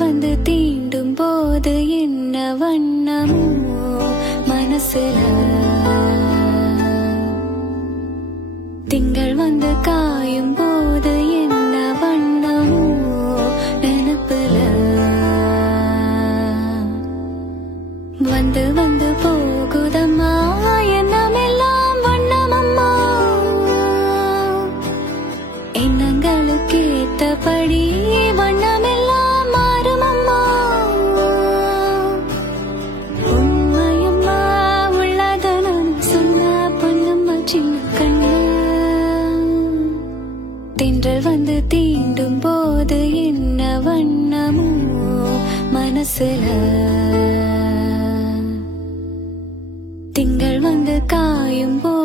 வந்து தீண்டும் போது என்ன வண்ணமோ மனசுல, திங்கள் வந்து காயும் போது என்ன வண்ணமோ நினப்புல, வந்து வந்து போகுதம்மா எண்ணமெல்லாம் வண்ணமம்மா, எண்ணங்களுக்கு ஏத்தபடி வண்ணமெல்லாம் மாறுமம்மா. உண்மையம்மா உள்ளத நான் சொன்ன பொன்னம்மா சின்ன கண்ணு, தென்றல் வந்து தீண்டும் போது என்ன வண்ணமோ மனசுல, திங்கள் வந்து காயும் போது